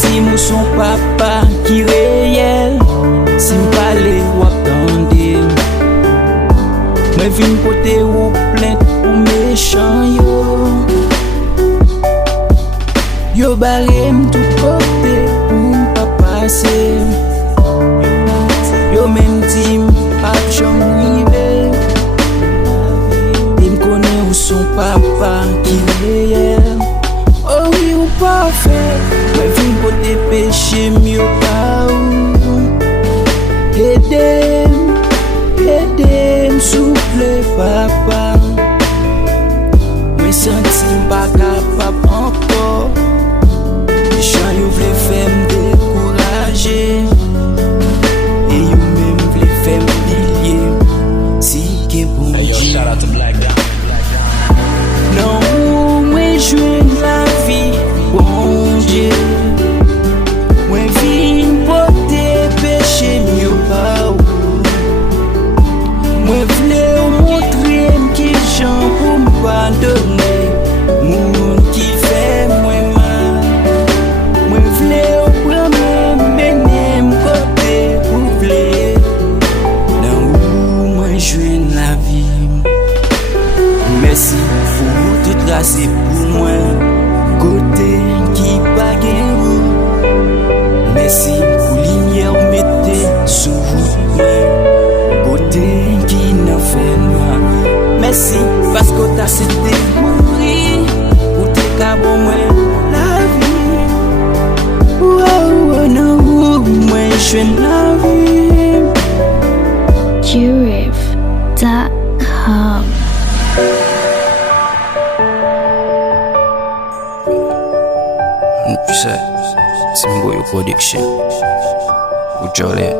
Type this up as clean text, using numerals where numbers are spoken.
ti mou son papa qui réel. Si m'pale wap tande, mwen vin pote ou plainte ou méchant yo. Yo barem tout côté pou m'pa pase. Yo même di m'pa jom rive. Et m'konne ou son papa qui réel. Oh oui ou parfait, mwen vin pote péché mieux pa ou. Aidez-moi, souffle papa. Mwen senti m'pa capable encore. Les gens yo vle fè m'décourager. Et yo même vle fè m'humilier. Si gen bon Dieu. Non, mwen jwen la vie, bon Dieu. Mwen vin pote péché mieux pa ou. Mwen vle ou montre m'ki jan pou m'pardonne moun ki fè mwen mal. Mwen vle ou prame mene m'kote pou vle. Nan ou mwen jwen la vie. Merci pou tout tracé pou mwen. Kote ki pa gen ou. Merci pour lumière ou mette sous mwen. Côté qui n'a fait noir. Merci parce que t'as cédé mourir. Ou t'es cabot moi la vie. Oh non, moi je la vie. Jurif.com. Tu sais, c'est une bonne production. Ou Jolie.